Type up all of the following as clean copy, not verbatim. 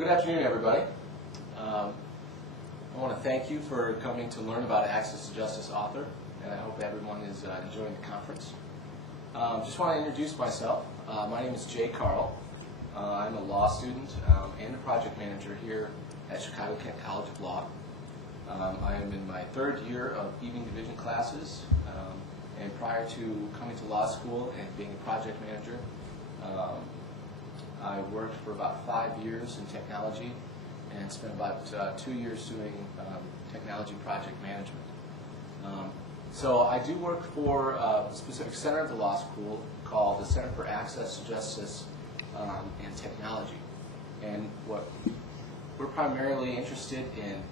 Good afternoon, everybody. I want to thank you for coming to learn about Access to Justice Author, and I hope everyone is enjoying the conference. Just want to introduce myself. My name is Jay Carl. I'm a law student and a project manager here at Chicago-Kent College of Law. I am in my third year of evening division classes, and prior to coming to law school and being a project manager, I worked for about 5 years in technology and spent about 2 years doing technology project management. So I do work for a specific center of the law school called the Center for Access to Justice and Technology. And what we're primarily interested in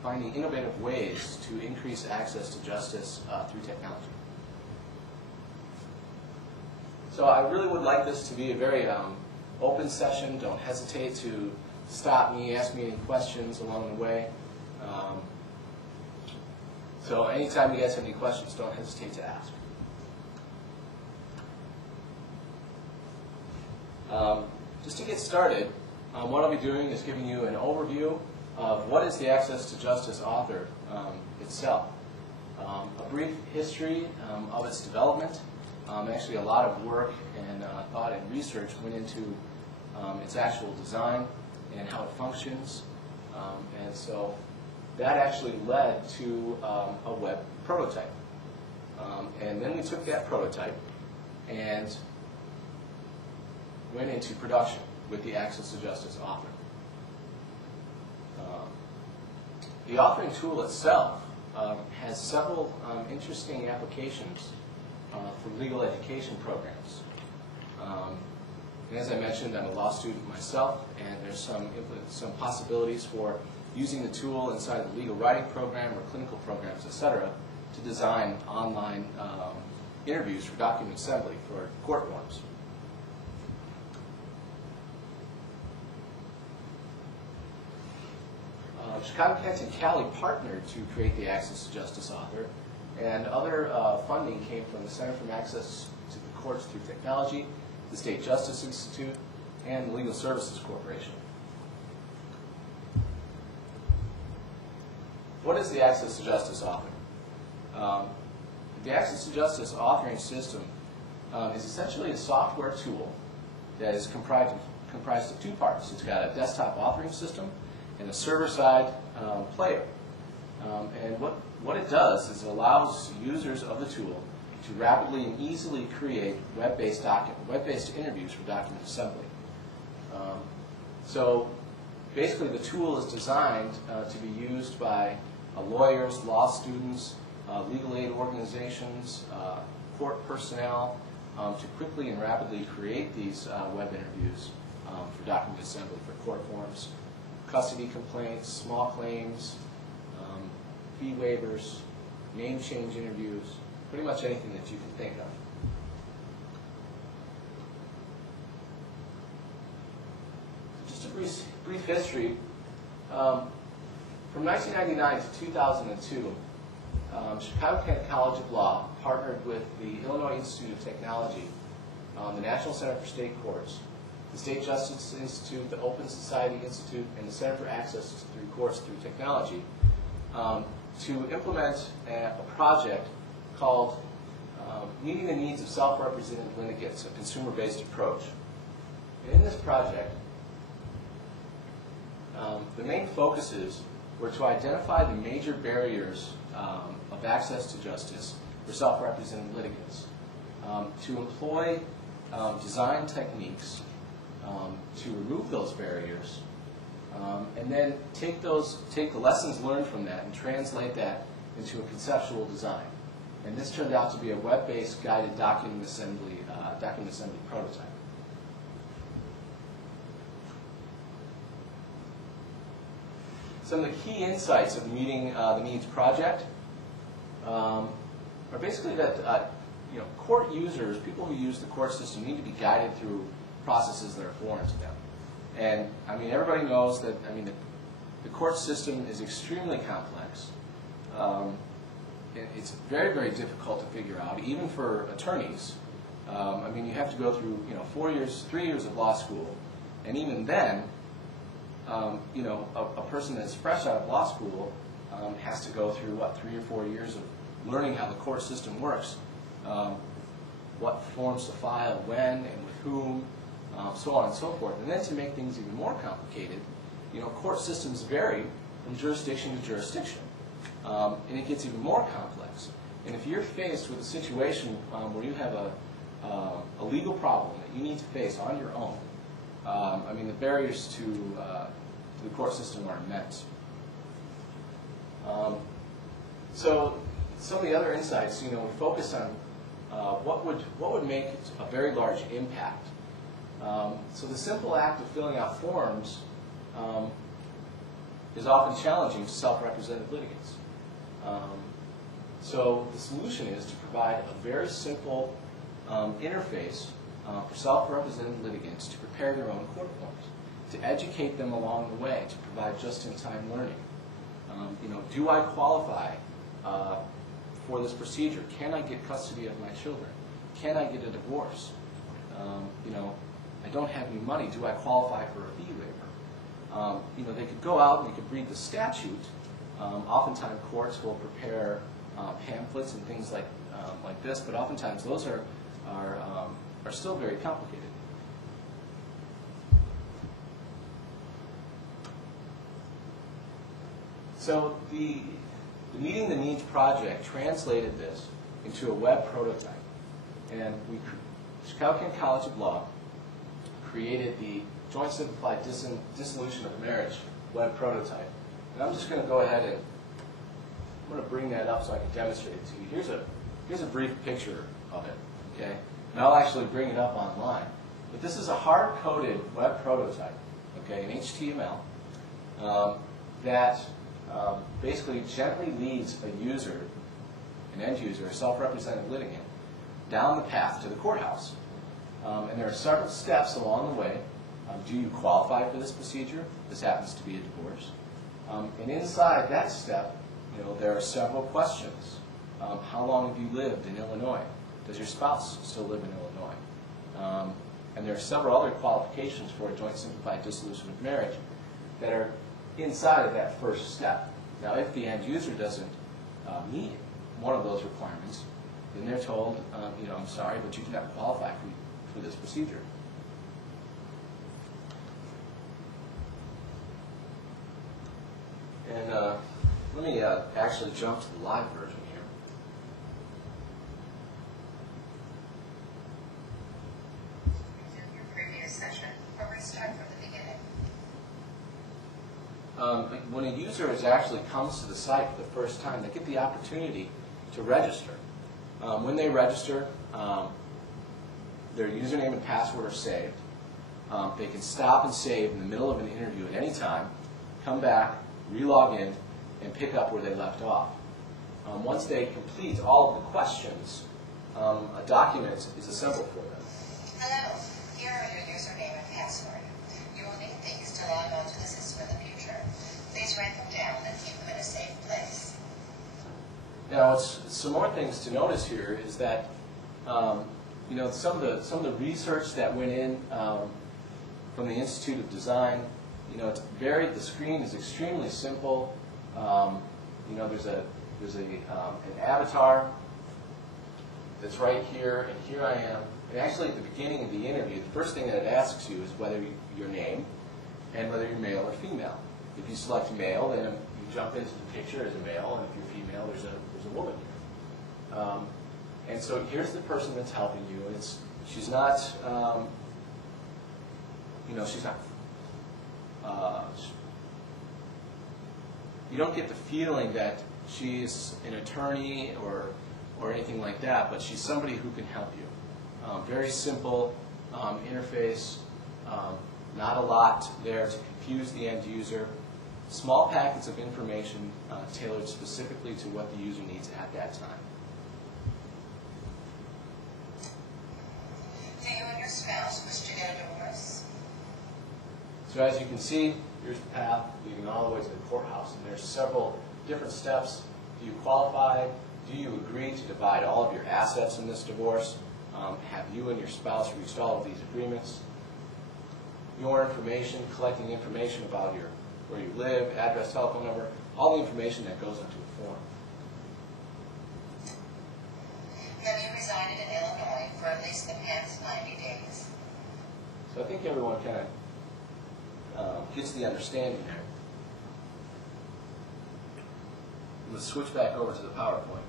finding innovative ways to increase access to justice through technology. So I really would like this to be a very open session. Don't hesitate to stop me, ask me any questions along the way. So anytime you guys have any questions, don't hesitate to ask. Just to get started, what I'll be doing is giving you an overview of what is the Access to Justice Author itself. A brief history of its development. Actually, a lot of work and thought and research went into its actual design and how it functions. And so that actually led to a web prototype. And then we took that prototype and went into production with the Access to Justice Author. The authoring tool itself has several interesting applications for legal education programs. And as I mentioned, I'm a law student myself, and there's some possibilities for using the tool inside of the legal writing program or clinical programs, etc., to design online interviews for document assembly for court forms. Chicago-Kent and CALI partnered to create the Access to Justice Author, and other funding came from the Center for Access to the Courts Through Technology, the State Justice Institute, and the Legal Services Corporation. What is the Access to Justice Author? The Access to Justice authoring system is essentially a software tool that is comprised of two parts. It's got a desktop authoring system and a server-side player. And what it does is it allows users of the tool to rapidly and easily create web-based interviews for document assembly. So basically the tool is designed to be used by lawyers, law students, legal aid organizations, court personnel to quickly and rapidly create these web interviews for document assembly for court forms, custody complaints, small claims, fee waivers, name change interviews, pretty much anything that you can think of. Just a brief history. From 1999 to 2002, Chicago-Kent College of Law partnered with the Illinois Institute of Technology, the National Center for State Courts, the State Justice Institute, the Open Society Institute, and the Center for Access to Courts Through Technology to implement a project called Meeting the Needs of Self-Represented Litigants, a consumer-based approach. And in this project, the main focuses were to identify the major barriers of access to justice for self-represented litigants, to employ design techniques to remove those barriers, and then take the lessons learned from that and translate that into a conceptual design. And this turned out to be a web-based guided document assembly prototype. Some of the key insights of the Meeting the Needs project are basically that court users, people who use the court system, need to be guided through processes that are foreign to them. And I mean, everybody knows that the court system is extremely complex. It's very, very difficult to figure out, even for attorneys. I mean, you have to go through 3 years of law school, and even then, you know, a person that's fresh out of law school has to go through, what, 3 or 4 years of learning how the court system works, what forms to file, when, and with whom, so on and so forth. And then to make things even more complicated, you know, court systems vary from jurisdiction to jurisdiction, and it gets even more complex. And if you're faced with a situation where you have a legal problem that you need to face on your own, I mean, the barriers to the court system are immense. So some of the other insights, you know, we focus on what would make a very large impact. So the simple act of filling out forms is often challenging to self-represented litigants. So the solution is to provide a very simple interface for self-represented litigants to prepare their own court forms, to educate them along the way, to provide just-in-time learning. You know, do I qualify for this procedure? Can I get custody of my children? Can I get a divorce? You know, I don't have any money. Do I qualify for a fee waiver? You know, they could go out and they could read the statute. Oftentimes, courts will prepare pamphlets and things like this, but oftentimes those are still very complicated. So the Meeting the Needs project translated this into a web prototype, and Chicago County College of Law created the Joint Simplified Dissolution of Marriage web prototype. And I'm just going to go ahead and I'm going to bring that up so I can demonstrate it to you. Here's a brief picture of it, okay? And I'll actually bring it up online. But this is a hard-coded web prototype, okay, in HTML, that basically gently leads a user, an end user, a self-represented litigant, down the path to the courthouse. And there are several steps along the way. Do you qualify for this procedure? This happens to be a divorce. And inside that step, you know, there are several questions. How long have you lived in Illinois? Does your spouse still live in Illinois? And there are several other qualifications for a joint simplified dissolution of marriage that are inside of that first step. Now, if the end user doesn't meet one of those requirements, then they're told, you know, I'm sorry, but you do not qualify for this procedure. And let me actually jump to the live version here. Resume your previous session or restart from the beginning. When a user actually comes to the site for the first time, they get the opportunity to register. When they register, their username and password are saved. They can stop and save in the middle of an interview at any time, come back, re-log in, and pick up where they left off. Once they complete all of the questions, a document is assembled for them. Hello, here are your username and password. You will need these to log on to the system in the future. Please write them down and keep them in a safe place. Now, some more things to notice here is that you know, some of the research that went in from the Institute of Design, you know, it's the screen is extremely simple. You know, there's an avatar that's right here, and here I am. And actually, at the beginning of the interview, the first thing that it asks you is whether your name and whether you're male or female. If you select male, then you jump into the picture as a male, and if you're female, there's a woman here. And so here's the person that's helping you. She's not, you know, she's not. You don't get the feeling that she's an attorney or anything like that, but she's somebody who can help you. Very simple interface, not a lot there to confuse the end user. Small packets of information tailored specifically to what the user needs at that time. Do you and your spouse wish to get a divorce? So as you can see, here's the path leading all the way to the courthouse, and there's several different steps. Do you qualify? Do you agree to divide all of your assets in this divorce? Have you and your spouse reached all of these agreements? your information, collecting information about where you live, address, telephone number, all the information that goes into a form. Have you resided in Illinois for at least the past 90 days? So I think everyone kind of gets the understanding there. Let's switch back over to the PowerPoint.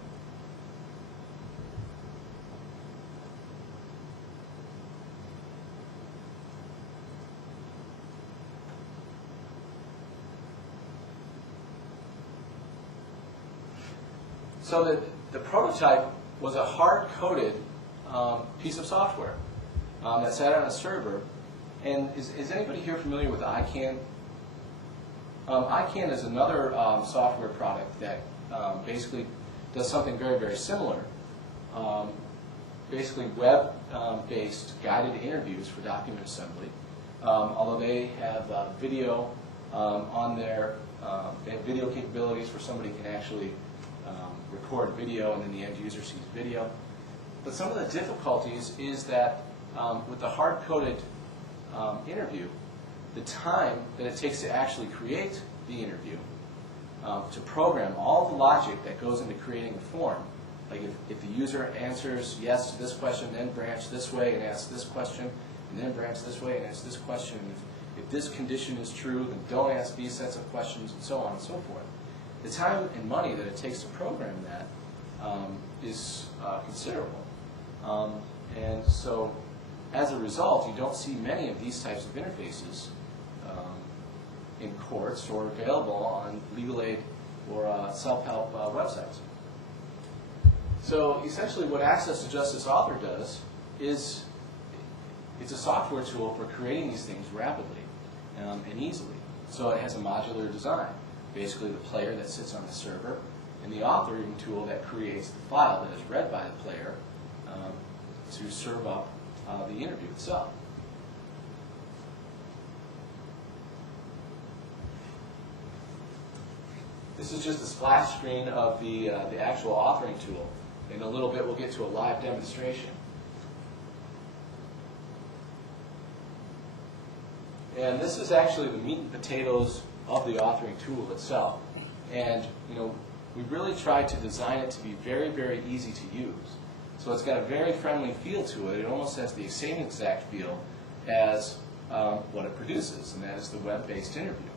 So the prototype was a hard-coded piece of software that sat on a server. And is anybody here familiar with ICANN? ICANN is another software product that basically does something very, very similar. Basically web-based guided interviews for document assembly. Although they have video on their, they have video capabilities where somebody can actually record video and then the end user sees video. But some of the difficulties is that with the hard-coded interview, the time that it takes to actually create the interview, to program all the logic that goes into creating a form, like if the user answers yes to this question, then branch this way and ask this question, and then branch this way and ask this question, and if this condition is true, then don't ask these sets of questions, and so on and so forth. The time and money that it takes to program that is considerable. And so, as a result, you don't see many of these types of interfaces in courts or available on legal aid or self-help websites. So, essentially, what Access to Justice Author does is it's a software tool for creating these things rapidly and easily. So it has a modular design. Basically, the player that sits on the server, and the authoring tool that creates the file that is read by the player to serve up the interview itself. This is just a splash screen of the actual authoring tool. In a little bit, we'll get to a live demonstration. And this is actually the meat and potatoes of the authoring tool itself. And we really tried to design it to be very, very easy to use. So it's got a very friendly feel to it. It almost has the same exact feel as what it produces, and that is the web-based interview.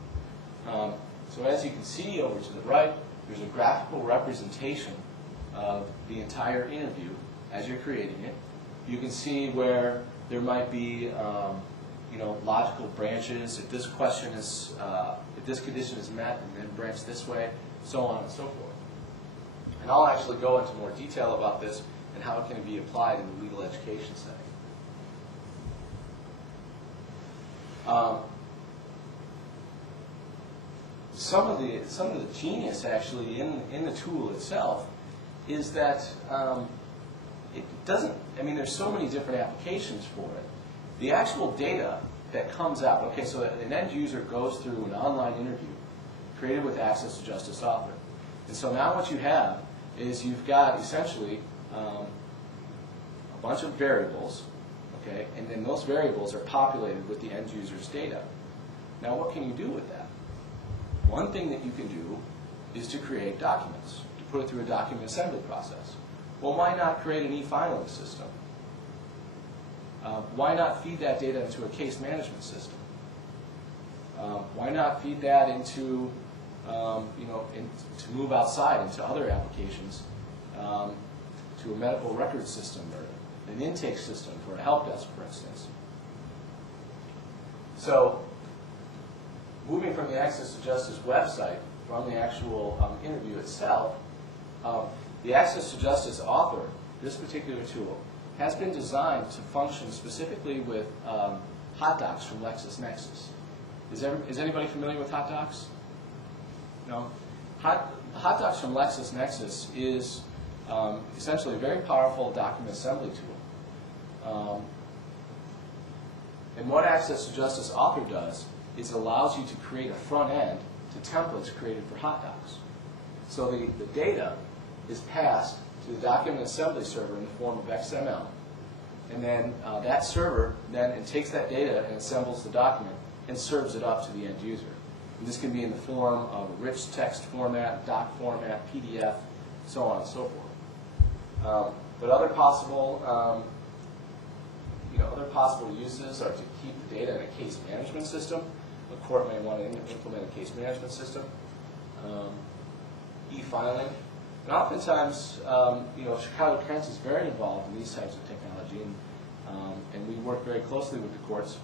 So as you can see over to the right, there's a graphical representation of the entire interview as you're creating it. You can see where there might be logical branches. If this question is, if this condition is met, and then branch this way, so on and so forth. And I'll actually go into more detail about this and how it can be applied in the legal education setting. Some of the genius actually in the tool itself is that it doesn't. I mean, there's so many different applications for it. The actual data that comes out. Okay, so an end user goes through an online interview created with Access to Justice Author, and so now what you have is you've got essentially a bunch of variables. Okay, and then those variables are populated with the end user's data. Now, what can you do with that? One thing that you can do is to create documents, to put it through a document assembly process. Well, why not create an e-filing system? Why not feed that data into a case management system? Why not feed that into, to move outside into other applications, to a medical record system or an intake system for a help desk, for instance? So, moving from the Access to Justice website, from the actual interview itself, the Access to Justice Author, this particular tool, has been designed to function specifically with hot docs from LexisNexis. Is anybody familiar with hot docs? No? Hot docs from LexisNexis is essentially a very powerful document assembly tool. And what Access to Justice Author does is it allows you to create a front end to templates created for hot docs. So the data is passed to the document assembly server in the form of XML. And then that server then takes that data and assembles the document and serves it up to the end user. And this can be in the form of a rich text format, doc format, PDF, so on and so forth. But other possible, other possible uses are to keep the data in a case management system. A court may want to implement a case management system. E-filing. And oftentimes, Chicago Kent is very involved in these types of technology, and we work very closely with the courts.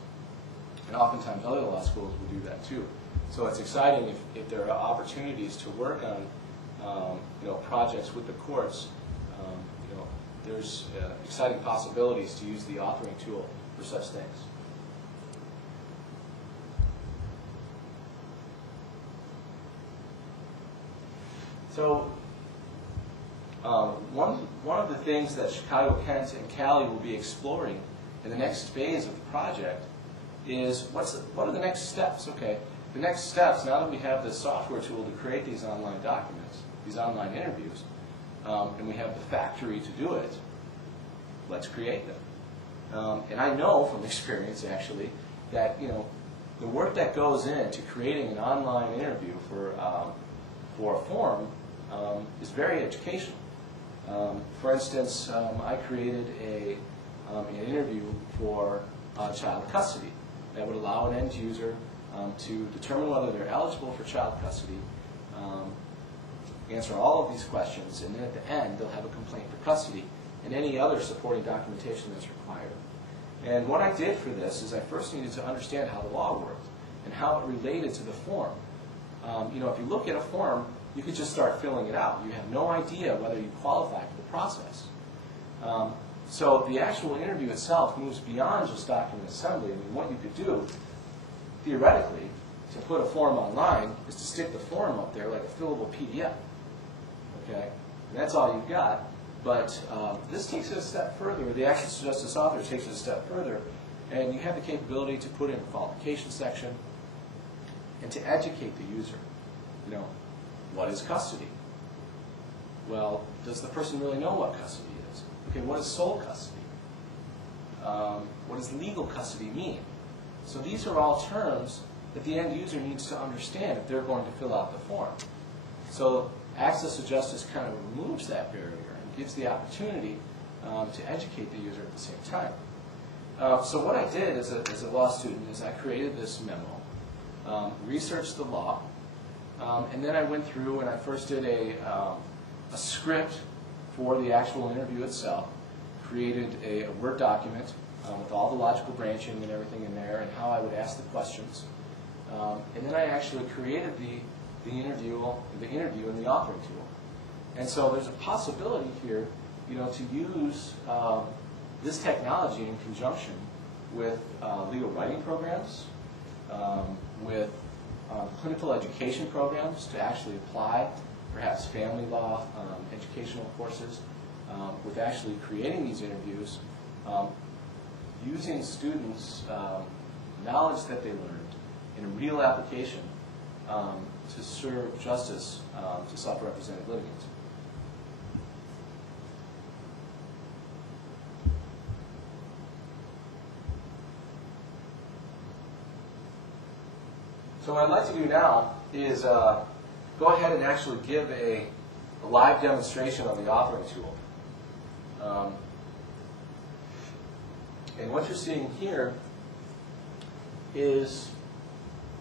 And oftentimes, other law schools will do that too. So it's exciting if there are opportunities to work on, projects with the courts. There's exciting possibilities to use the authoring tool for such things. So one of the things that Chicago Kent and CALI will be exploring in the next phase of the project is what are the next steps? Okay, the next steps, now that we have this software tool to create these online documents, these online interviews, and we have the factory to do it, let's create them. And I know from experience, actually, that the work that goes into creating an online interview for a forum is very educational. For instance, I created an interview for child custody that would allow an end user to determine whether they're eligible for child custody, answer all of these questions, and then at the end they'll have a complaint for custody and any other supporting documentation that's required. And what I did for this is I first needed to understand how the law worked and how it related to the form. If you look at a form, you could just start filling it out. You have no idea whether you qualify for the process. So the actual interview itself moves beyond just document assembly. I mean, what you could do, theoretically, to put a form online is to stick the form up there like a fillable PDF. Okay? And that's all you've got. But this takes it a step further. The Access to Justice Author takes it a step further. And you have the capability to put in a qualification section and to educate the user. What is custody? Well, does the person really know what custody is? Okay, what is sole custody? What does legal custody mean? So these are all terms that the end user needs to understand if they're going to fill out the form. So Access to Justice kind of removes that barrier and gives the opportunity to educate the user at the same time. So what I did as a law student is I created this memo, researched the law, and then I went through and I first did a script for the actual interview itself, created a Word document with all the logical branching and everything in there and how I would ask the questions. And then I actually created the interview in the authoring tool. And so there's a possibility here, to use this technology in conjunction with legal writing programs, with clinical education programs to actually apply, perhaps family law, educational courses, with actually creating these interviews, using students' knowledge that they learned in a real application to serve justice to self-represented litigants. So what I'd like to do now is go ahead and actually give a live demonstration of the authoring tool. And what you're seeing here is,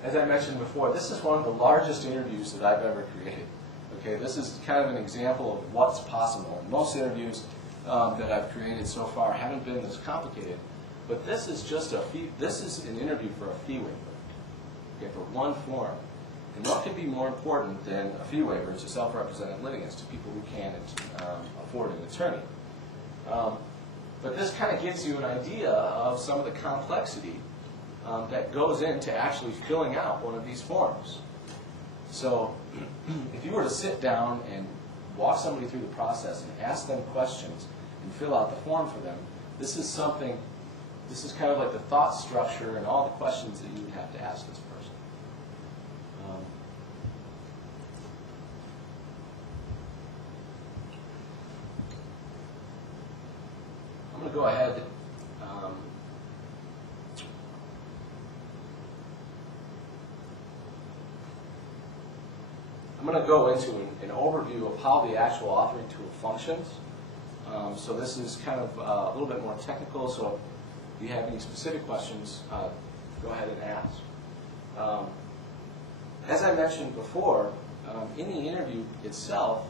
as I mentioned before, this is one of the largest interviews that I've ever created. Okay, this is kind of an example of what's possible. Most interviews that I've created so far haven't been this complicated, but this is just this is an interview for a fee waiver. Okay, for one form. And what could be more important than a fee waiver to self-represented litigants, to people who can't afford an attorney? But this kind of gives you an idea of some of the complexity that goes into actually filling out one of these forms. So if you were to sit down and walk somebody through the process and ask them questions and fill out the form for them, this is kind of like the thought structure and all the questions that you would have to ask this person. I'm going to go ahead going to go into an overview of how the actual authoring tool functions. So this is kind of a little bit more technical, so if you have any specific questions, go ahead and ask. As I mentioned before, in the interview itself,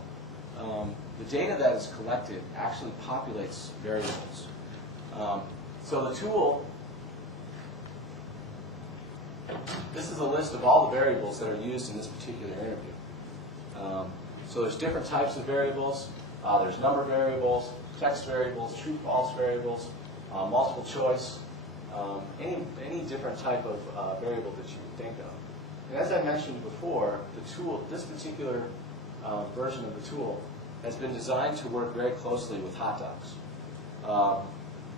the data that is collected actually populates variables. So the tool, this is a list of all the variables that are used in this particular interview. So there's different types of variables. There's number variables, text variables, true-false variables, multiple choice, any different type of variable that you would think of. And as I mentioned before, the tool, this particular version of the tool has been designed to work very closely with hot docs.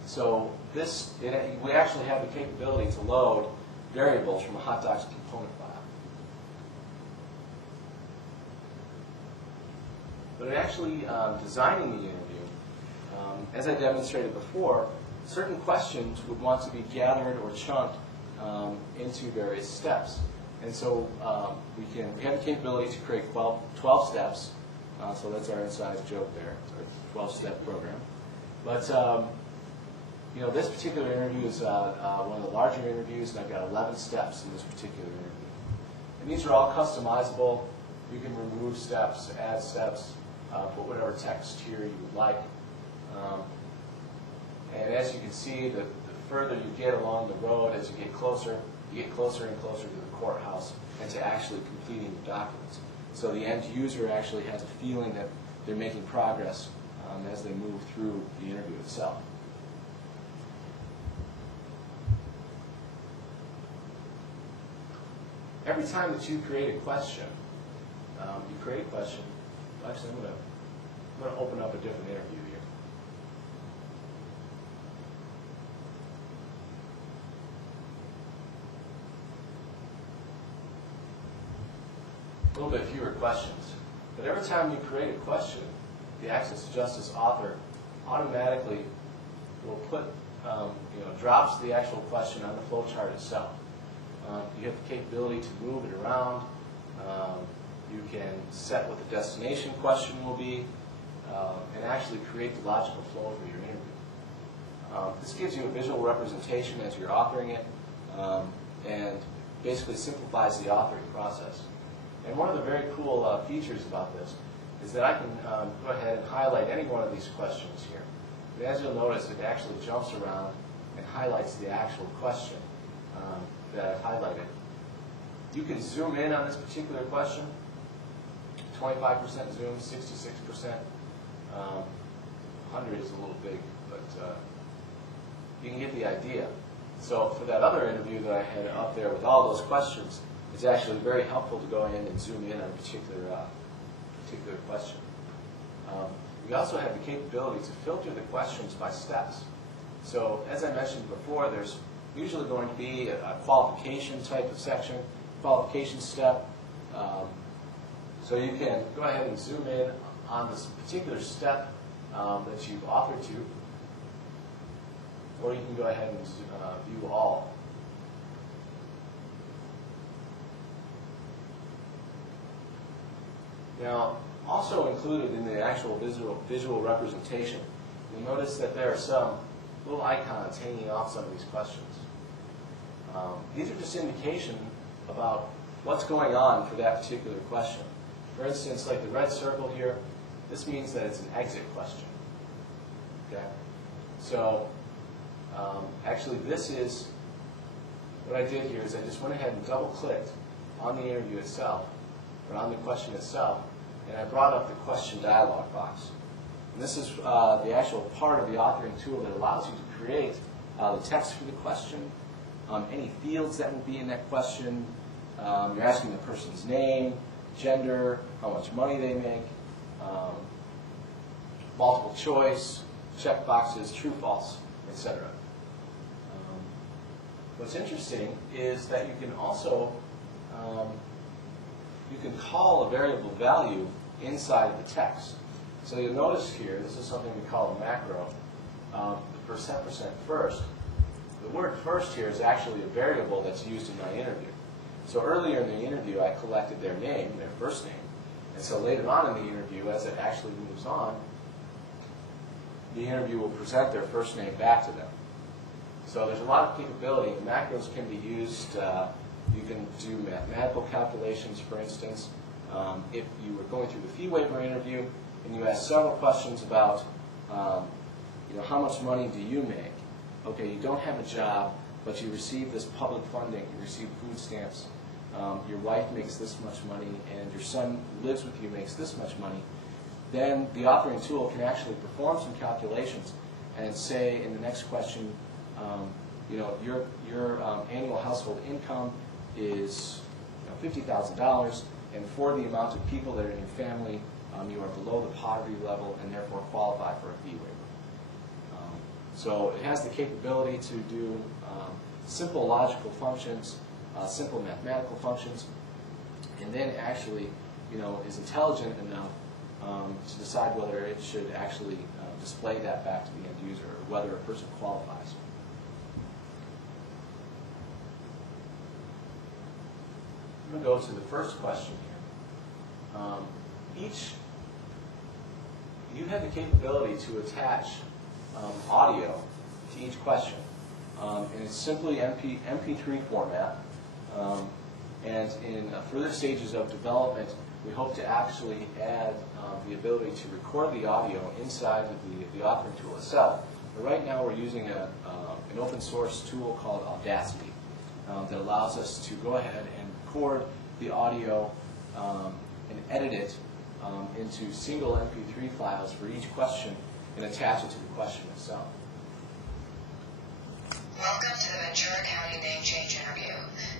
So this, we actually have the capability to load variables from a hot docs component file. But in actually designing the interview, as I demonstrated before, certain questions would want to be gathered or chunked into various steps. And so we have the capability to create 12 steps. So that's our inside joke there. It's our 12-step program. But you know, this particular interview is one of the larger interviews, and I've got 11 steps in this particular interview. And these are all customizable. You can remove steps, add steps, put whatever text here you would like. And as you can see, the further you get along the road, as you get closer and closer to the courthouse and to actually completing the documents. So the end user actually has a feeling that they're making progress as they move through the interview itself. Every time that you create a question, actually I'm going to open up a different interview here. A little bit fewer questions. But every time you create a question, the Access to Justice author automatically will put, drops the actual question on the flowchart itself. You have the capability to move it around. You can set what the destination question will be, and actually create the logical flow for your interview. This gives you a visual representation as you're authoring it, and basically simplifies the authoring process. And one of the very cool features about this is that I can go ahead and highlight any one of these questions here. And as you'll notice, it actually jumps around and highlights the actual question that I've highlighted. You can zoom in on this particular question, 25% zoom, 66%. 100 is a little big, but you can get the idea. So for that other interview that I had up there with all those questions, it's actually very helpful to go in and zoom in on a particular question. We also have the capability to filter the questions by steps. So as I mentioned before, there's usually going to be a qualification type of section, qualification step. So you can go ahead and zoom in on this particular step that you've authored to, or you can go ahead and view all. Now, also included in the actual visual representation, you'll notice that there are some little icons hanging off some of these questions. These are just indication about what's going on for that particular question. For instance, like the red circle here, this means that it's an exit question. Okay? So, actually this is, what I did here is I just went ahead and double-clicked on the interview itself, or on the question itself, and I brought up the question dialog box. And this is the actual part of the authoring tool that allows you to create the text for the question, any fields that will be in that question. You're asking the person's name, gender, how much money they make, multiple choice, check boxes, true, false, etc. What's interesting is that you can also you can call a variable value inside of the text. So you'll notice here, this is something we call a macro, the %% first. The word first here is actually a variable that's used in my interview. So earlier in the interview, I collected their name, their first name, And so later on in the interview, as it actually moves on, the interview will present their first name back to them. So there's a lot of capability. Macros can be used. You can do mathematical calculations, for instance. If you were going through the fee waiver interview and you asked several questions about, how much money do you make? Okay, you don't have a job, but you receive this public funding. You receive food stamps. Your wife makes this much money, and your son who lives with you makes this much money. Then the authoring tool can actually perform some calculations and say in the next question, your annual household income is $50,000, and for the amount of people that are in your family, you are below the poverty level and therefore qualify for a fee waiver. So it has the capability to do simple logical functions, simple mathematical functions, and then actually, is intelligent enough to decide whether it should actually display that back to the end user or whether a person qualifies. I'm going to go to the first question here. You have the capability to attach audio to each question. And it's simply MP3 format. And in further stages of development, we hope to actually add the ability to record the audio inside of the authoring tool itself. But right now we're using an open source tool called Audacity that allows us to go ahead and record the audio and edit it into single MP3 files for each question and attach it to the question itself. Welcome to the Ventura County Name Change Interview.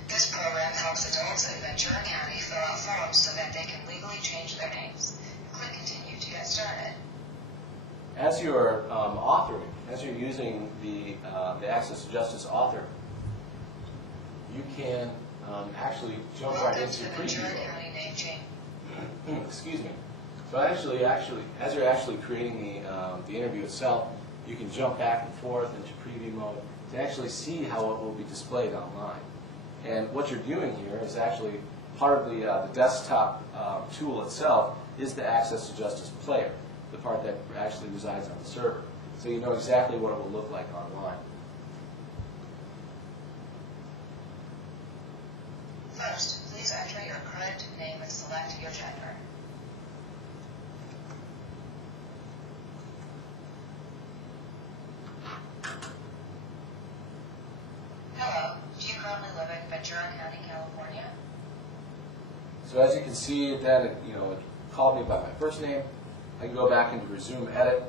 This program helps adults in Ventura County fill out forms so that they can legally change their names. Click Continue to get started. As you're authoring, as you're using the Access to Justice Author, you can actually jump right into preview mode. Excuse me. So actually, as you're actually creating the interview itself, you can jump back and forth into preview mode to actually see how it will be displayed online. And what you're doing here is actually part of the desktop tool itself is the Access to Justice player, the part that actually resides on the server. So you know exactly what it will look like online. First, please enter your current name and select your gender. Hello, do you currently live in Ventura County, California? So as you can see, then it called me by my first name. I can go back into Resume Edit.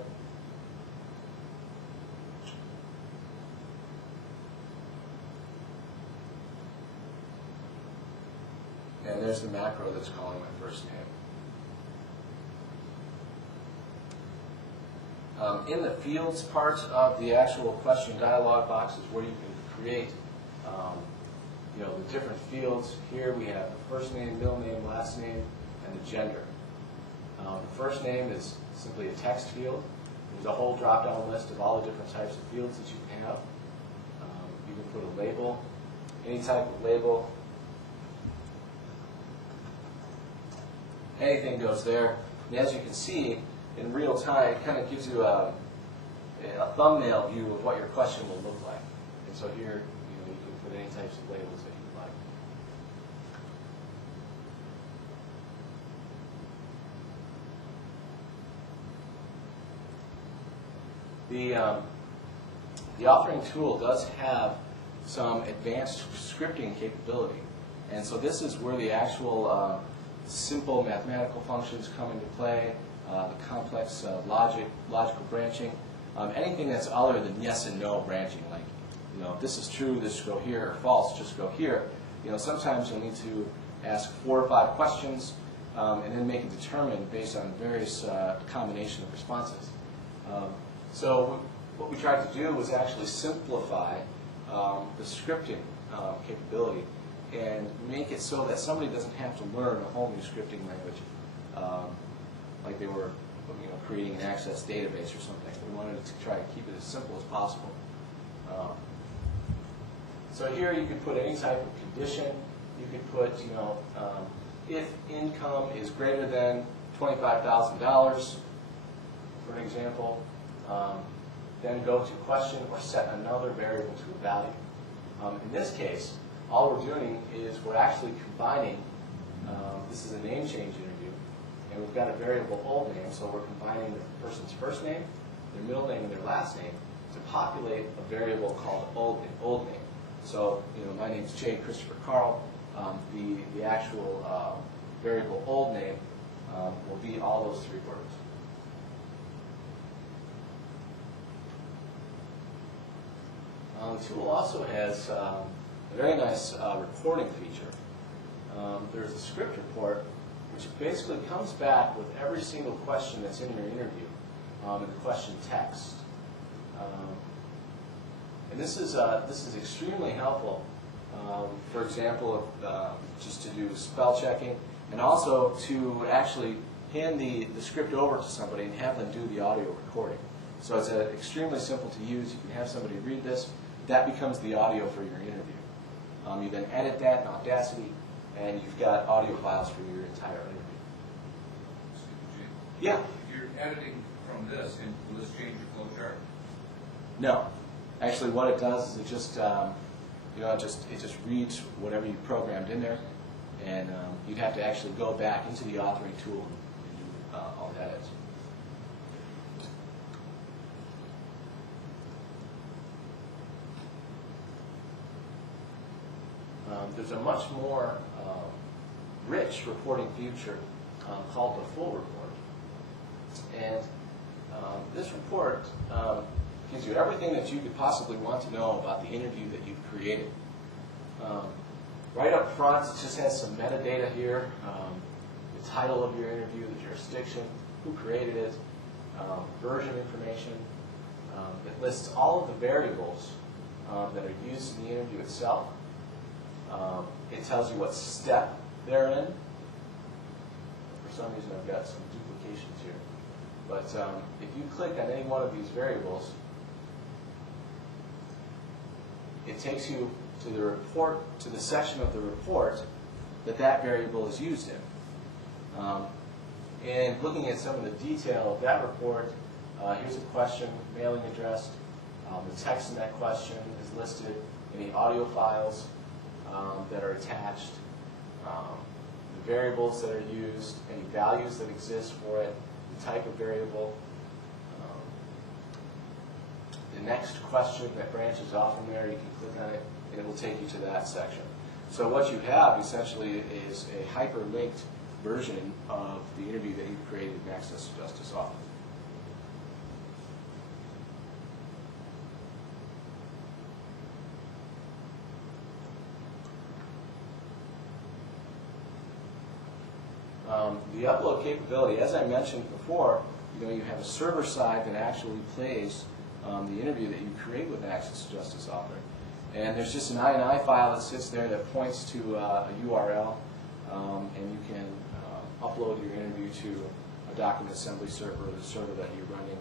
And there's the macro that's calling my first name. In the fields part of the actual question dialog box is where you can create the different fields. Here we have the first name, middle name, last name, and the gender. The first name is simply a text field. There's a whole drop-down list of all the different types of fields that you can have. You can put a label, any type of label. Anything goes there. And as you can see, in real time, it kind of gives you a thumbnail view of what your question will look like. And so here, you can put any types of labels that you'd like. The authoring tool does have some advanced scripting capability. And so this is where the actual simple mathematical functions come into play, the complex logical branching, anything that's other than yes and no branching, like, if this is true, this should go here, or false, just go here. Sometimes you'll need to ask 4 or 5 questions and then make it determined based on various combination of responses. So what we tried to do was actually simplify the scripting capability and make it so that somebody doesn't have to learn a whole new scripting language, like they were creating an Access database or something. We wanted to try to keep it as simple as possible. So here you could put any type of condition. You could put if income is greater than $25,000, for an example, then go to question or set another variable to a value. In this case, all we're doing is we're actually combining, this is a name change interview, and we've got a variable old name, so we're combining the person's first name, their middle name, and their last name to populate a variable called old name. So, my name's J. Christopher Carl. The actual variable old name will be all those three words. The tool also has a very nice reporting feature. There's a script report, which basically comes back with every single question that's in your interview in the question text. And this is extremely helpful. For example, just to do spell checking, and also to actually hand the script over to somebody and have them do the audio recording. So it's extremely simple to use. You can have somebody read this. That becomes the audio for your interview. You then edit that in Audacity, and you've got audio files for your entire interview. Yeah? If you're editing from this, will this change your flow chart? No. Actually, what it does is it just, it just reads whatever you programmed in there, and you'd have to actually go back into the authoring tool and do all the edits. There's a much more rich reporting feature called the full report. And this report gives you everything that you could possibly want to know about the interview that you've created. Right up front, it just has some metadata here, the title of your interview, the jurisdiction, who created it, version information. It lists all of the variables that are used in the interview itself. It tells you what step they're in. For some reason, I've got some duplications here. But if you click on any one of these variables, it takes you to the report, to the section of the report that variable is used in. And looking at some of the detail of that report, here's a question, mailing address. The text in that question is listed, any audio files that are attached, the variables that are used, any values that exist for it, the type of variable, the next question that branches off from there, you can click on it, and it will take you to that section. So what you have essentially is a hyperlinked version of the interview that you've created in Access to Justice Author. The upload capability, as I mentioned before, you have a server side that actually plays the interview that you create with Access to Justice Author. And there's just an INI file that sits there that points to a URL, and you can upload your interview to a document assembly server, the server that you're running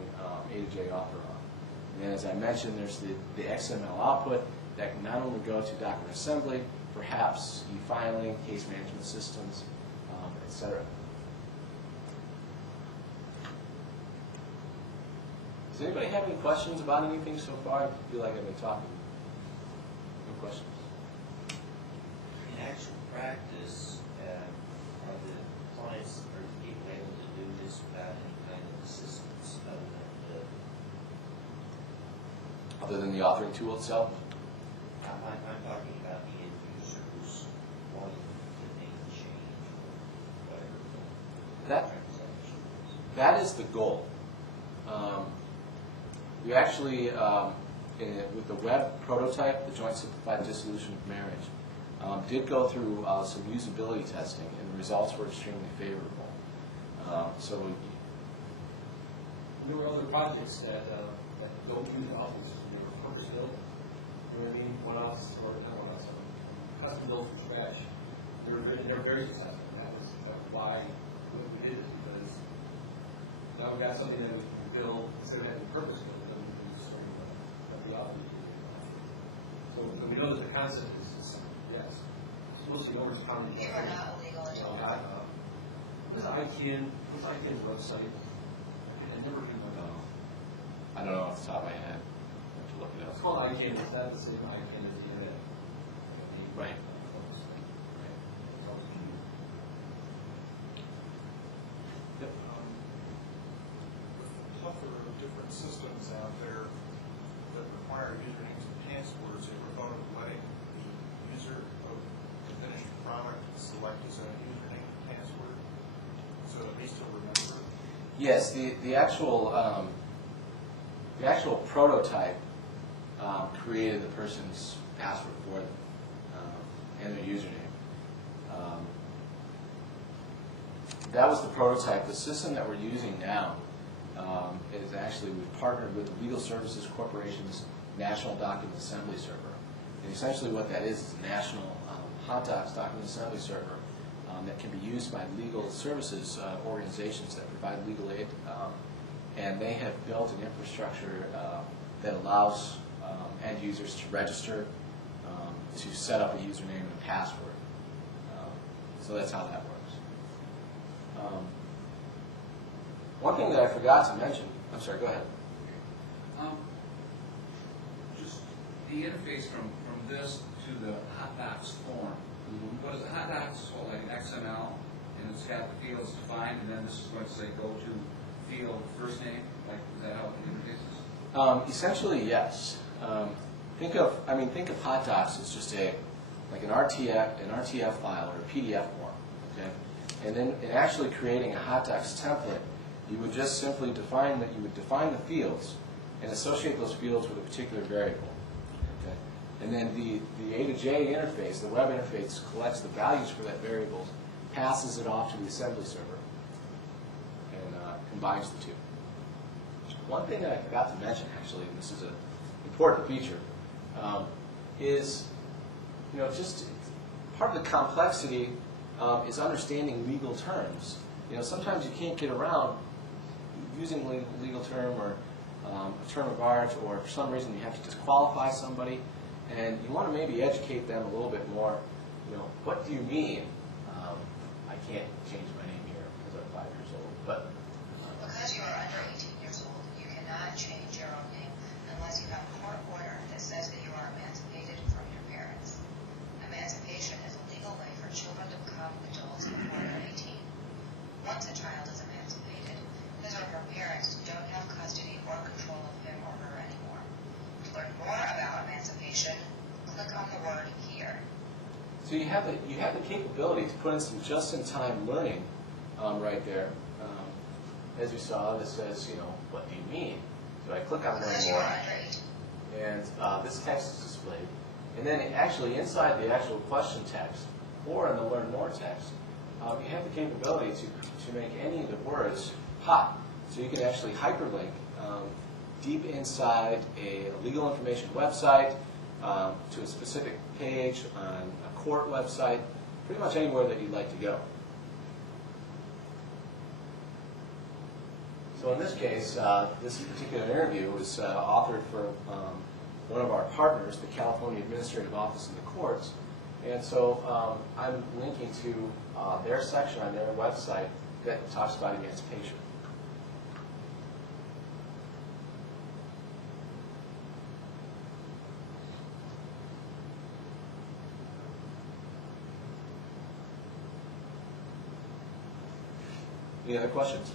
A2J-Author on. And as I mentioned, there's the XML output that can not only go to document assembly, perhaps e-filing, case management systems, etc. Does anybody have any questions about anything so far? I feel like I've been talking. No questions? In actual practice, are the clients or the people able to do this without any kind of assistance Other than the authoring tool itself? I'm talking about the end user who's wanting the name change or whatever. That is the goal. We actually, with the web prototype, the Joint Simplified Dissolution of Marriage, did go through some usability testing, and the results were extremely favorable. There were other projects that don't use office. They were purpose built. You know what I mean? One office, or not one office, custom built from scratch. They're very successful. That's why we did it, because now we've got something that we can build instead of having purpose built. So we know that the concept is yes. It's mostly over time. You are not a legal adult. got, what is ICANN, what's ICANN's website? I never heard of it. I don't know off the top of my head. I have to look it up. It's called ICANN, is that the same ICANN as the internet? Right. Yep. With the plethora of different systems out there that require usernames and passwords, ever thought of letting the user of the finished product select his own username and password so at least he'll remember it? Yes, the actual prototype created the person's password for them and their username. That was the prototype. The system that we're using now is actually, we've partnered with the Legal Services Corporation's National Document Assembly Server. And essentially what that is a national hot docs document assembly server that can be used by legal services organizations that provide legal aid. And they have built an infrastructure that allows end users to register, to set up a username and password. So that's how that works. One thing that I forgot to mention, I'm sorry, go ahead. Just the interface from this to the hot docs form. What is it? Hot docs is called like an XML, and it's got the fields defined, and then this is going to say go to field first name. Like, is that how the interface is? Essentially, yes. Think of hot docs as just like an RTF file or a PDF form, okay? And then in actually creating a hot docs template, you would just simply define the fields and associate those fields with a particular variable, okay? And then the A2J interface, the web interface, collects the values for that variable, passes it off to the assembly server, and combines the two. One thing that I forgot to mention, actually, and this is an important feature, is, just part of the complexity is understanding legal terms. Sometimes you can't get around using a legal term or a term of art, or for some reason you have to disqualify somebody, and you want to maybe educate them a little bit more. What do you mean? I can't change my name here because I'm 5 years old, but Because you are under 18 years old, you cannot change your own name unless you have a court order that says that you are emancipated from your parents. Emancipation is a legal way for children to become adults before they're 18. Once a child is emancipated, his or her parents don't have custody or control of him or her anymore. To learn more about emancipation, click on the word here. so you have the capability to put in some just-in-time learning right there. As you saw, this says, what do you mean? So I click on Because learn you are more, under 18. and this text is displayed. And then actually inside the actual question text, or in the learn more text, you have the capability to make any of the words hot. So you can actually hyperlink deep inside a legal information website to a specific page on a court website, pretty much anywhere that you'd like to go. So in this case, this particular interview was authored for one of our partners, the California Administrative Office in the Courts. And so I'm linking to their section on their website that talks about emancipation. Any other questions?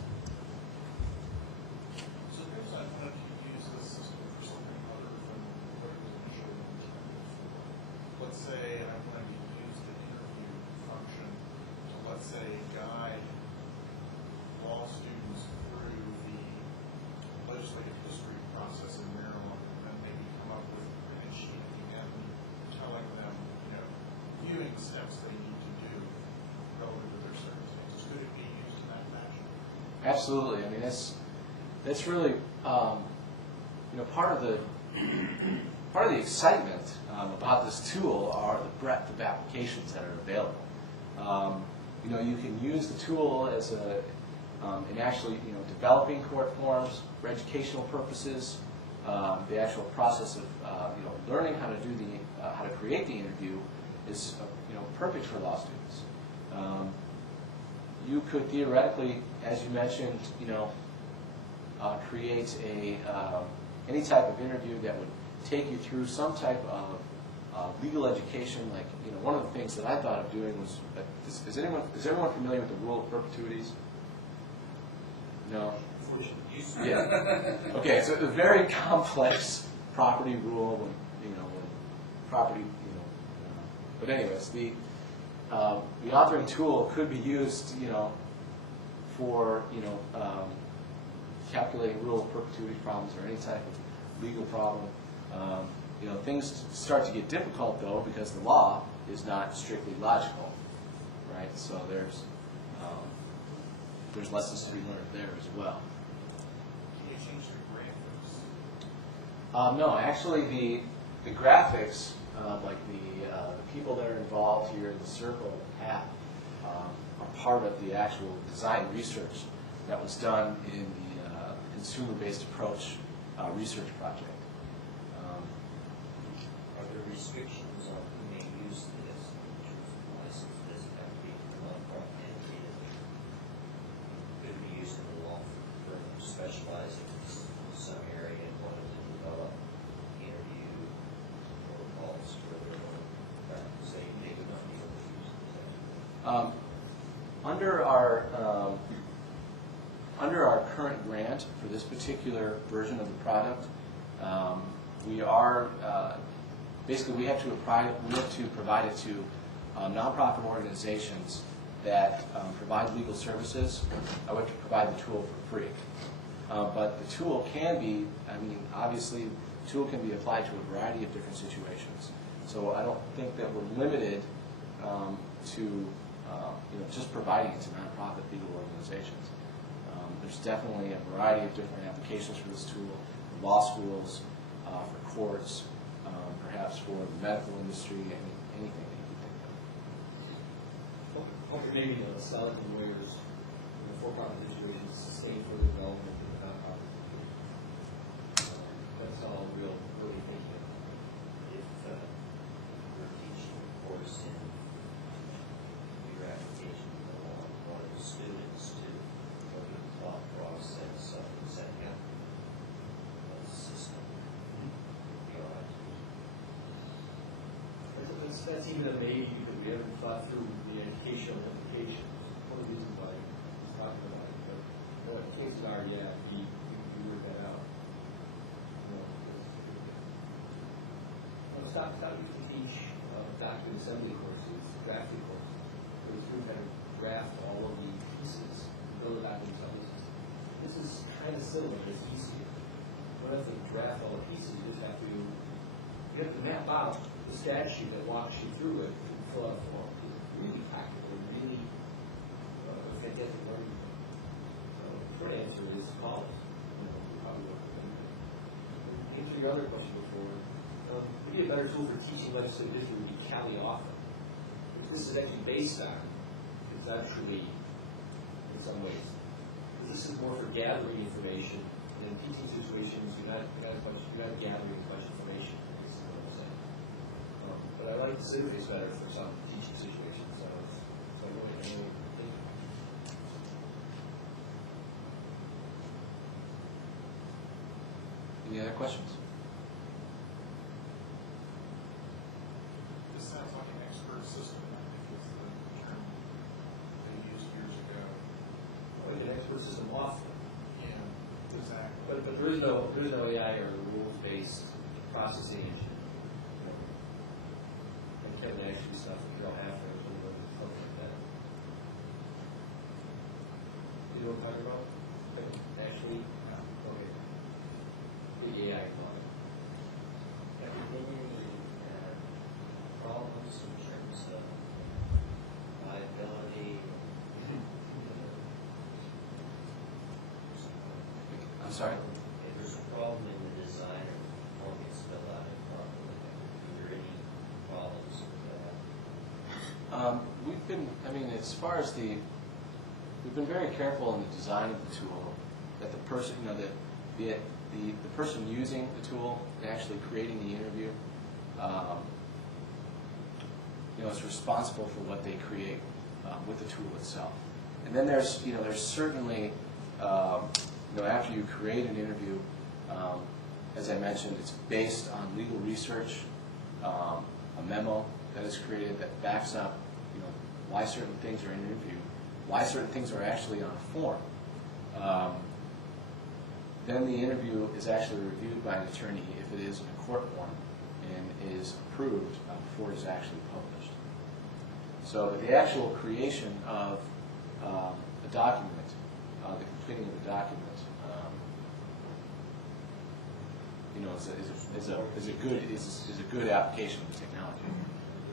So here's I wanted to use this system for something other than what it was initially intended for. Let's say I wanted to use the interview function to, let's say, guide law students through the legislative history process in Maryland, and then maybe come up with a sheet at the end telling them, viewing the steps they need to do relative to their circumstances. Could it be used in that fashion? Absolutely. I mean, that's really part of the excitement about this tool are the breadth of applications that are available. You can use the tool as in actually developing court forms for educational purposes. The actual process of learning how to do how to create the interview is perfect for law students. you could theoretically, as you mentioned, create any type of interview that would take you through some type of legal education. Like, one of the things that I thought of doing was, is everyone familiar with the rule of perpetuities? No? Yeah. Okay, so a very complex property rule, when property, but anyways, the authoring tool could be used, for, calculating rule of perpetuity problems or any type of legal problem. Things start to get difficult, though, because the law is not strictly logical, right? So there's lessons to be learned there as well. Can you change the graphics? No, actually, the graphics, like the people that are involved here in the circle have, are part of the actual design research that was done in the consumer-based approach research project. Are there restrictions on who may use this in terms of license? Does it have to be a non-profit entity? Could it be used in a law firm specializing in some area and wanting to develop interview protocols for their own practice? They would not be able to use it. Under our current grant for this particular version of the product, we are basically we have to provide it to nonprofit organizations that provide legal services. We have to provide the tool for free, but the tool can be, obviously, the tool can be applied to a variety of different situations. So I don't think that we're limited to just providing it to nonprofit legal organizations. There's definitely a variety of different applications for this tool, for law schools, for courts, perhaps for the medical industry, anything that you can think of. Hopefully, maybe selling lawyers in for-profit situations sustain further development of the nonprofit. That's all really thinking of. If you're teaching a course in your application to one of the students to look at the thought process of setting up a system, you're right. That's even a maybe because we haven't thought through the educational implications. One of the reasons why he's talking about it, but what cases are, we work that out. Stop used to teach document assembly courses, drafting courses. Where the student had to draft all of the pieces, build a document assembly system. This is kind of similar, but it's easier. You don't have to draft all the pieces, you just have to map out the statute that walks you through it and fill out the form. It's really practical, really fantastic learning. The short answer is college. Answer your other question before. Maybe a better tool for teaching legislative history would be CALI Author, which this is actually based on. It's actually, in some ways, this is more for gathering information. And in teaching situations, you're not gathering as much information. This is what I'm saying. But I like this interface better for some teaching situations. So I really think. Any other questions? This sounds like an expert system, I think is the term they used years ago. Like an expert system often. Yeah, exactly. But there is no AI or rules-based processing engine. And Kevin actually stuff that you don't have to or something like that. You know what I'm talking about? Actually, okay. The AI model. Have there been any problems in terms of liability? I'm sorry? If there's a problem in the design or the form gets filled out improperly, are there any problems with that? We've been, as far as we've been very careful in the design of the tool that the person, the person using the tool and actually creating the interview, is responsible for what they create with the tool itself. And then there's certainly, after you create an interview, as I mentioned, it's based on legal research, a memo that is created that backs up, why certain things are in an interview, why certain things are actually on a form. Then the interview is actually reviewed by an attorney if it is in a court form and is approved before it is actually published. So the actual creation of a document, the completing of a document, is a good application of technology.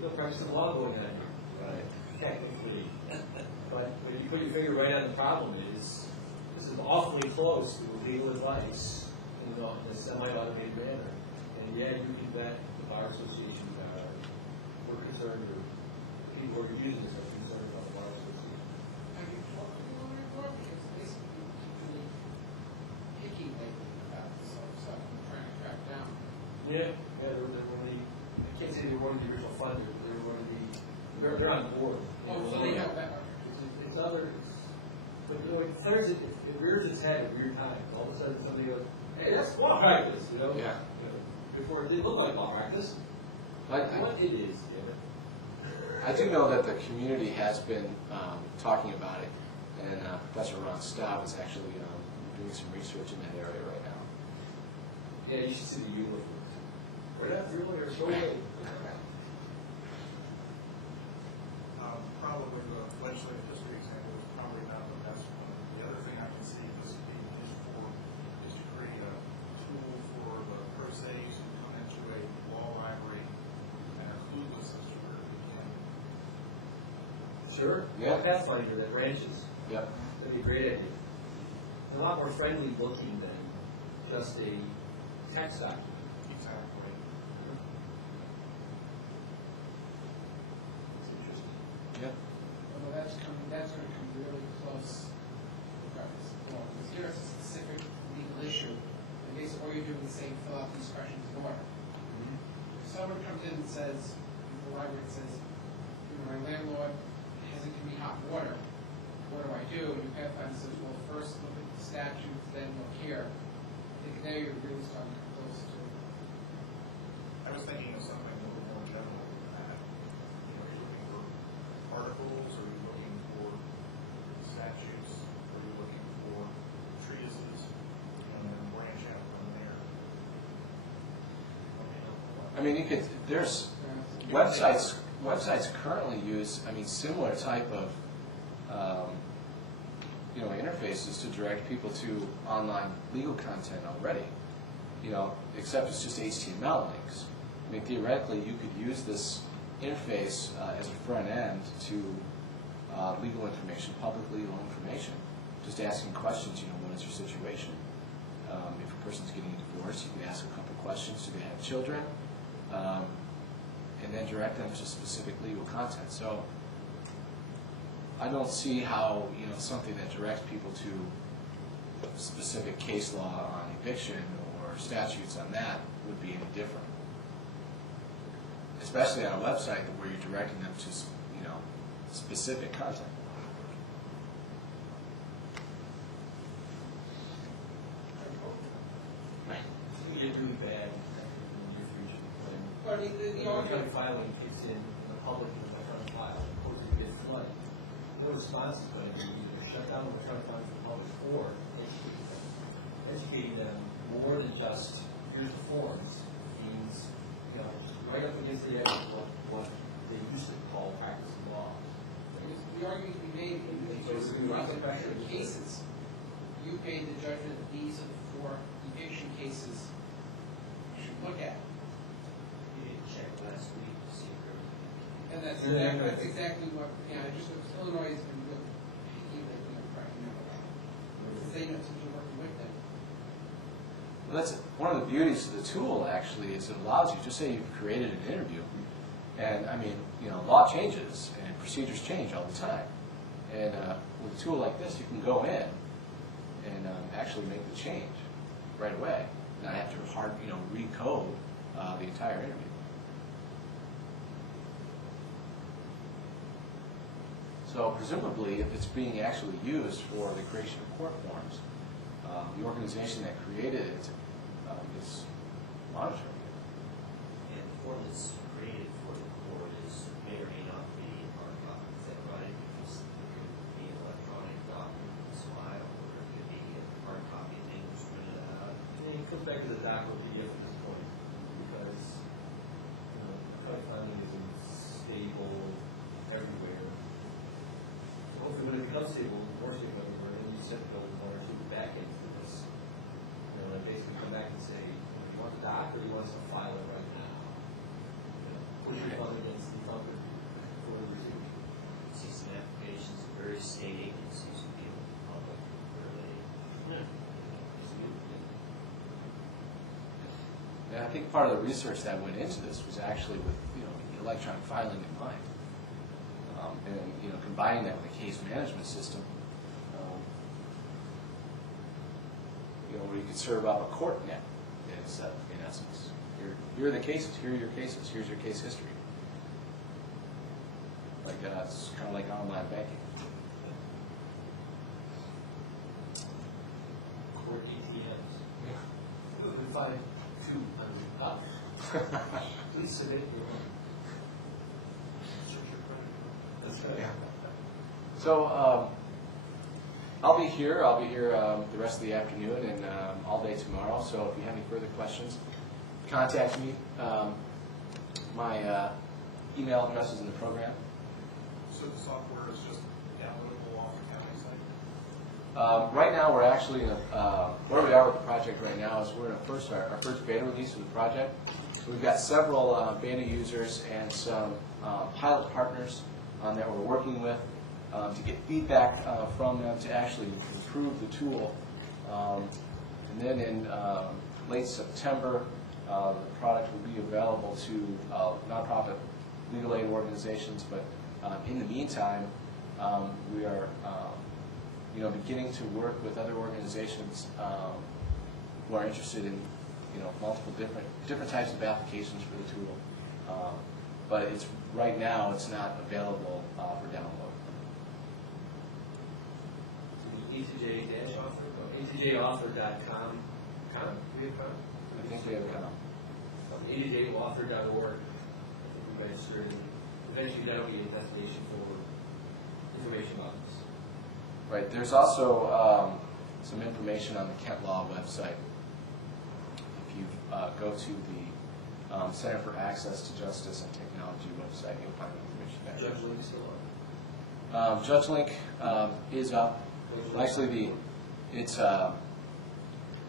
No practice of law going on here. Right. Technically. But when you put your finger right on the problem this is awfully close to legal advice, in a semi-automated manner. And yeah, you can bet the Bar Association we're concerned, or people who are using this are concerned about the Bar Association. Have you talked to the lawyer before? Because basically really picky lately about this sort of stuff and trying to track down. Yeah, they're one of the, I can't say they're one of the original funders, but they're one of the, they're on board. Oh, so they know that. It's other, but it rears its head at weird times. All of a sudden somebody goes, hey, that's law practice, Yeah. Before it didn't look like law practice. But What it is, I do know that the community has been talking about it, and Professor Ron Staub is actually doing some research in that area right now. Yeah, you should see the uniforms. We're not really, or so away. Probably the legislative history example is probably not the best one. The other thing I can see this being used for is to create a tool for the pro se's who come into a law library and are clueless as to where to begin. Sure. Yeah. Pathfinder that branches. Yep. That'd be a great idea. It's a lot more friendly looking than just a text document. Exactly. It's interesting. Yep. Well, that's going to come really close to practice of law. Because here it's a specific legal issue, and basically all you're doing is saying fill out these questions in order. If someone comes in and says, in the library, and says, my landlord hasn't given me hot water, what do I do? And your pathfinder says, well, first look at the statutes, then look here. I think now you're really starting to come close to. I was thinking of something a little more general than that. Are you looking for articles? Are you looking for statutes? Are you looking for treatises? And then branch out from there. I mean, there's websites currently use, similar type of, interfaces to direct people to online legal content already. Except it's just HTML links. Theoretically, you could use this interface as a front end to legal information, public legal information. Just asking questions, what is your situation? If a person's getting a divorce, you can ask a couple questions. Do they have children? And then direct them to specific legal content. So I don't see how something that directs people to specific case law on eviction or statutes on that would be any different. Especially on a website where you're directing them to specific content. It's going to get really bad in the near future. Well, the Electronic filing kicks in the public with electronic file, of course it gets flooded. No response is going to be either shut down electronic filing for the public or educating them more than just here's the forms. Means right up against the edge of what they used to call practice of law. The argument we made in the cases, you made the judgment that these are the 4 eviction cases you should look at. You didn't check last week to see if there was And that's exactly what, Illinois has been really picky lately on cracking down on that. Because they know since you're working with them. Well, that's one of the beauties of the tool, actually, is it allows you, just say you've created an interview, and law changes and procedures change all the time. And with a tool like this, you can go in and actually make the change right away, not have to recode the entire interview. So presumably, if it's being actually used for the creation of court forms, the organization that created it is monitoring it. And the form that's created for the court may or may not be hard copy, is that right? Because it could be an electronic document that's filed, or it could be a hard copy thing that's printed out. And it comes back to the document PDF at this point, because, you know, code finding isn't stable everywhere. So hopefully when it becomes stable, more stable everywhere, then you set build one or two back into this. You know, and basically come back and say, you want the doc or you want us to file it right now? You know, push your thumb against the thumb for the receiver. See some applications of various state agencies who deal with the public, where they, And I think part of the research that went into this was actually with electronic filing in mind, and combining that with a case management system, where you could serve up a court net in essence. Here are the cases. Here are your cases. Here's your case history. Like it's kind of like online banking. Court ATMs. Yeah. We find 200 dollars. Please submit your own. That's right. Yeah. So I'll be here. The rest of the afternoon and all day tomorrow. So if you have any further questions, contact me. My email address is in the program. So the software is just downloadable off the county site? Right now, we're actually in where we are with the project right now is we're in our first beta release of the project. We've got several beta users and some pilot partners that we're working with to get feedback from them to actually improve the tool. And then in late September, the product will be available to nonprofit legal aid organizations. But in the meantime, we are beginning to work with other organizations who are interested in multiple different types of applications for the tool. But right now it's not available for download. A2J-Author? A2J-Author.com. Do we have com? I think we have a A2J-Author.org. We registered, and eventually that'll be a destination for information about this. Right. There's also some information on the Kent Law website. If you go to the Center for Access to Justice and Technology website, you'll find information there. Judge Link is still on? Judge Link is up. Actually, I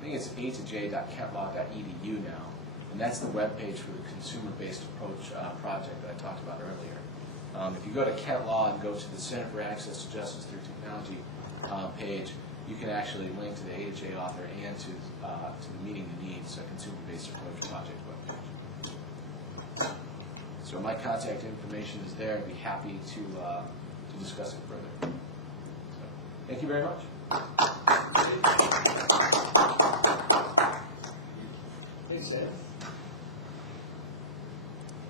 think it's A2J.kentlaw.edu now, and that's the web page for the consumer-based approach project that I talked about earlier. If you go to Kent Law and go to the Center for Access to Justice through Technology page, you can actually link to the A2J-Author and to the Meeting the Needs Consumer-Based Approach project webpage. So my contact information is there. I'd be happy to discuss it further. So, thank you very much. Thanks, Ed.